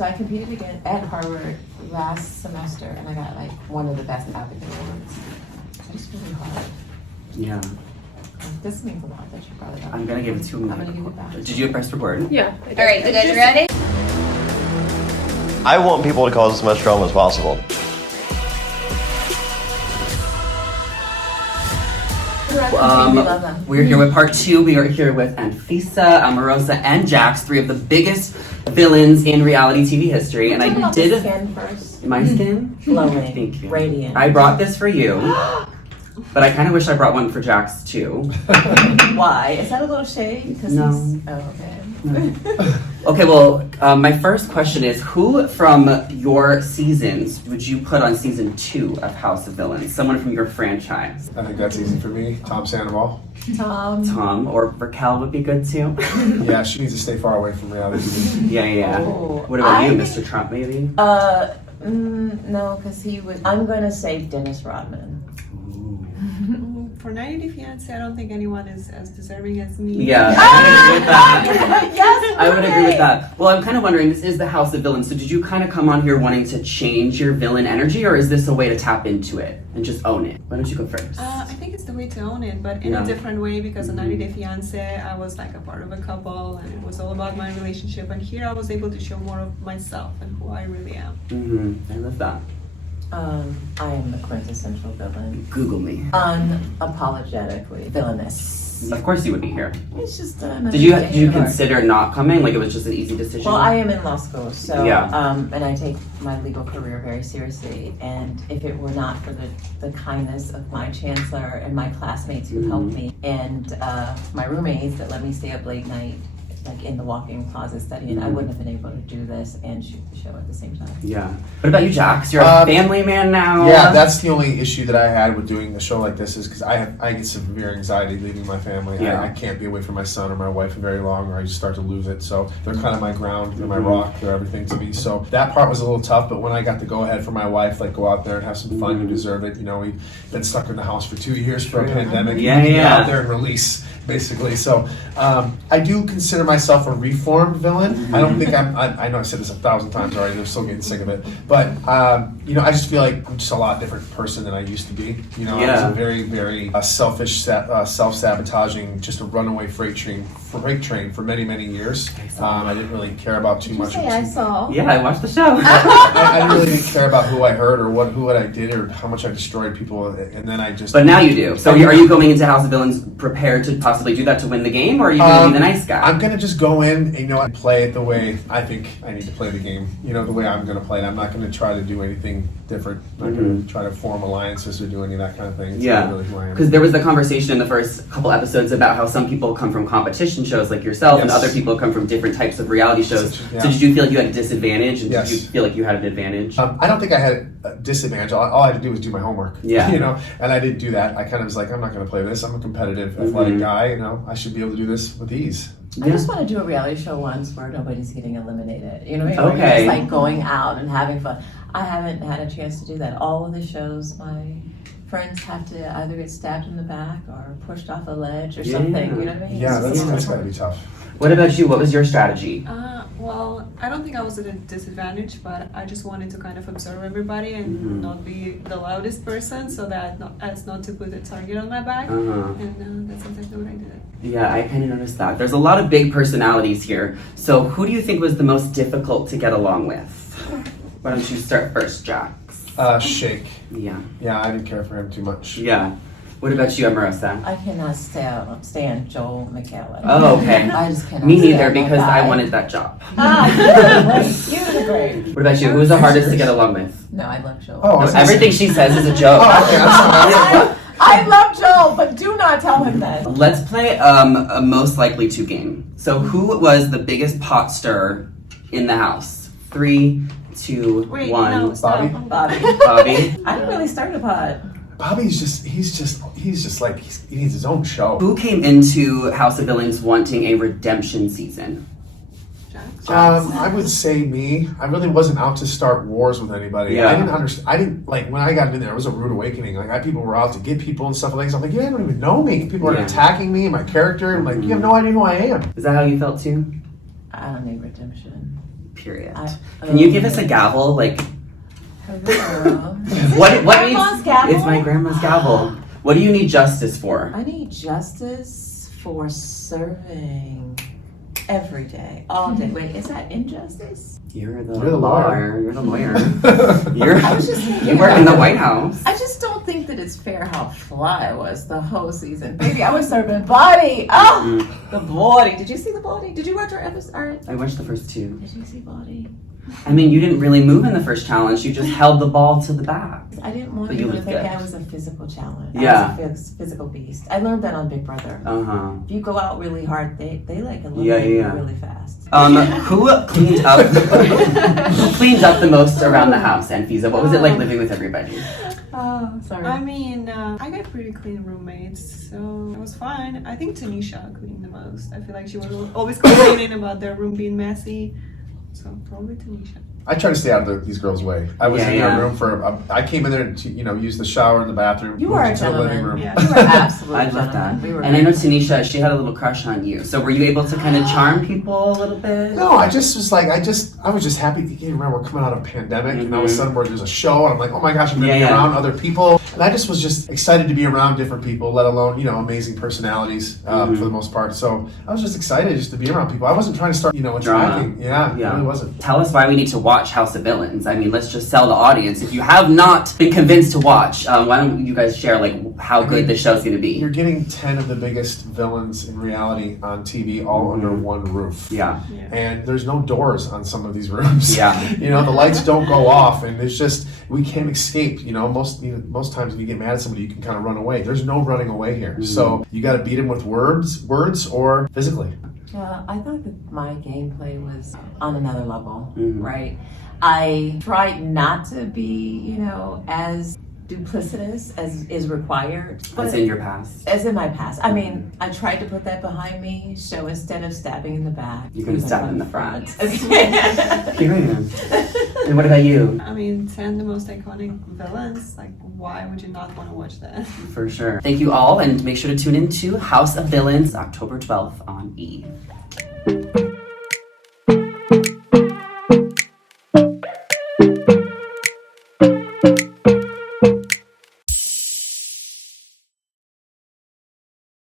So I competed again at Harvard last semester, and I got like one of the best advocate awards. It's really hard. Yeah. This means a lot that you brought it up. I'm gonna give it to him. I'm gonna give it back. Did you press record? Yeah. All right, you guys ready? I want people to cause as much drama as possible. We're here with part 2. We are here with Anfisa, Omarosa, and Jax, 3 of the biggest villains in reality TV history. And I did skin first. my skin. Glowing, Thank you. radiant. I brought this for you, but I kind of wish I brought one for Jax too. Why? Is that a little shade? No. Okay. Okay, well, my first question is, who from your seasons would you put on season 2 of House of Villains? Someone from your franchise. I think that's easy for me. Tom Sandoval. Tom, or Raquel would be good too. Yeah, she needs to stay far away from reality TV. Yeah. Oh, What about you, Mr. Trump, maybe? No, because he would. I'm gonna say Dennis Rodman. For 90 Day Fiancé, I don't think anyone is as deserving as me. Yeah, I would agree with that. Yes, I would agree with that. Well, I'm kind of wondering, this is the House of Villains, so did you kind of come on here wanting to change your villain energy, or is this a way to tap into it and just own it? Why don't you go first? I think it's the way to own it, but in a different way, because on 90 Day Fiancé, I was like a part of a couple, and it was all about my relationship, and here I was able to show more of myself and who I really am. I love that. I am the quintessential villain. Google me. Unapologetically villainous. Of course you would be here. It's just Did you consider not coming? Like it was just an easy decision? Well, I am in law school, so Yeah. and I take my legal career very seriously. And if it were not for the kindness of my chancellor and my classmates who helped me, and my roommates that let me stay up late night, like in the walk-in closet studying, I wouldn't have been able to do this and shoot the show at the same time. Yeah. What about you, Jax? You're a family man now. Yeah, that's the only issue that I had with doing a show like this is because I get severe anxiety leaving my family. Yeah. I can't be away from my son or my wife for very long, or I just start to lose it. So they're kind of my ground, they're my rock, they're everything to me. So that part was a little tough, but when I got to go ahead for my wife, like go out there and have some fun, you deserve it. You know, we've been stuck in the house for 2 years for a pandemic. Yeah. Get out there and release, basically. So I do consider myself a reformed villain. I don't think I know I said this 1,000 times already, I'm still getting sick of it. But, you know, I just feel like I'm just a lot different person than I used to be. You know, I was a very, very selfish, self-sabotaging, just a runaway freight train for many, many years. I didn't really care about too much. I saw. Yeah, I watched the show. I really didn't care about who I hurt or what I did or how much I destroyed people, and then I just. But now you do. So are you going into House of Villains prepared to possibly do that to win the game, or are you going to be the nice guy? I'm going to just go in and, you know, and play it the way I think I need to play the game. You know, the way I'm going to play it. I'm not going to try to do anything different. I'm not going to try to form alliances or do any of that kind of thing. It's not really who I am. Because there was the conversation in the first couple episodes about how some people come from competition shows like yourself, and other people come from different types of reality shows. So did you feel like you had a disadvantage, and did you feel like you had an advantage? I don't think I had a disadvantage. All I had to do was do my homework. Yeah. You know, and I didn't do that. I kind of was like, I'm not going to play this. I'm a competitive, athletic guy. You know, I should be able to do this with ease. I just want to do a reality show once where nobody's getting eliminated. You know what I mean? Okay. It's like going out and having fun. I haven't had a chance to do that. All of the shows, my friends have to either get stabbed in the back or pushed off a ledge or something. You know what I mean? Yeah, that's got to be tough. What about you? What was your strategy? Well, I don't think I was at a disadvantage, but I just wanted to kind of observe everybody and not be the loudest person, so that as not to put a target on my back. And that's exactly what I did. Yeah, I kind of noticed that. There's a lot of big personalities here. So who do you think was the most difficult to get along with? Why don't you start first, Jax? Shake. Yeah. Yeah, I didn't care for him too much. Yeah. What about you, Omarosa? I cannot stand Joel McHale. Oh, okay. I just cannot. Me neither, stand that because guy. I wanted that job. You did great. What about you? Who's the hardest to get along with? No, I love Joel. Oh, Everything she says is a joke. I love Joel, but do not tell him that. Let's play a most likely to game. So who was the biggest pot stirrer in the house? 3, 2, Wait, 1. no, stop. Bobby. Bobby. I didn't really start a pot. Bobby's just like, he needs his own show. Who came into House of Villains wanting a redemption season? I would say me. I really wasn't out to start wars with anybody. Yeah. I didn't understand. I didn't, like, when I got in there, it was a rude awakening. Like, people were out to get people and stuff like that. So I'm like, you don't even know me. People are attacking me and my character. I'm like, you have no idea who I am. Is that how you felt too? I don't need redemption. Period. Can you give us a gavel? Like, Hello. what Grandma's needs? gavel? It's my grandma's gavel. What do you need justice for? I need justice for serving every day, all day. Wait, is that injustice? You're the You're the lawyer. You're the lawyer. I was just thinking You work in the White House. I just don't think that it's fair how fly I was the whole season. Baby, I was serving body. Oh, the body. Did you see the body? Did you watch our episode? I watched the first 2. Did you see body? I mean, you didn't really move in the first challenge. You just held the ball to the back. I didn't want But you people to looked think good. I was a physical challenge. Yeah. I was a physical beast. I learned that on Big Brother. If you go out really hard, they like eliminate you really fast. Who cleaned up? Who cleaned up the most around the house, Anfisa? What was it like living with everybody? Oh, sorry. I mean, I got pretty clean roommates, so it was fine. I think Tanisha cleaned the most. I feel like she was always complaining about their room being messy. So probably Tanisha. I try to stay out of these girls' way. I was in Yeah. their room for. I came in there to use the shower in the bathroom. You moved are a into the living gentleman. room. Yeah. You were absolutely I love that. We were And I know Tanisha, she had a little crush on you. So were you able to kind of charm people a little bit? No, I just was like, I was just happy. You remember, we're coming out of a pandemic, and all of a sudden, there's a show, and I'm like, oh my gosh, I'm gonna be around other people, and I just was just excited to be around different people, let alone amazing personalities for the most part. So I was just excited just to be around people. I wasn't trying to start attracting. Yeah, it really wasn't. Tell us why we need to watch House of Villains. I mean, let's just sell the audience. If you have not been convinced to watch, why don't you guys share how good the show's going to be? You're getting 10 of the biggest villains in reality on TV all under one roof. Yeah. And there's no doors on some of these rooms. Yeah. The lights don't go off, and it's just we can't escape. Most times when you get mad at somebody, you can kind of run away. There's no running away here. So you got to beat them with words, or physically. Well, I thought that my gameplay was on another level, right? I tried not to be, as duplicitous as is required. As in your past. As in my past. I mean, I tried to put that behind me, so instead of stabbing in the back, you're going to stab in the front. Period. And what about you? I mean, 10 the most iconic villains. Like, why would you not want to watch that? For sure. Thank you all, and make sure to tune in to House of Villains, October 12th on E!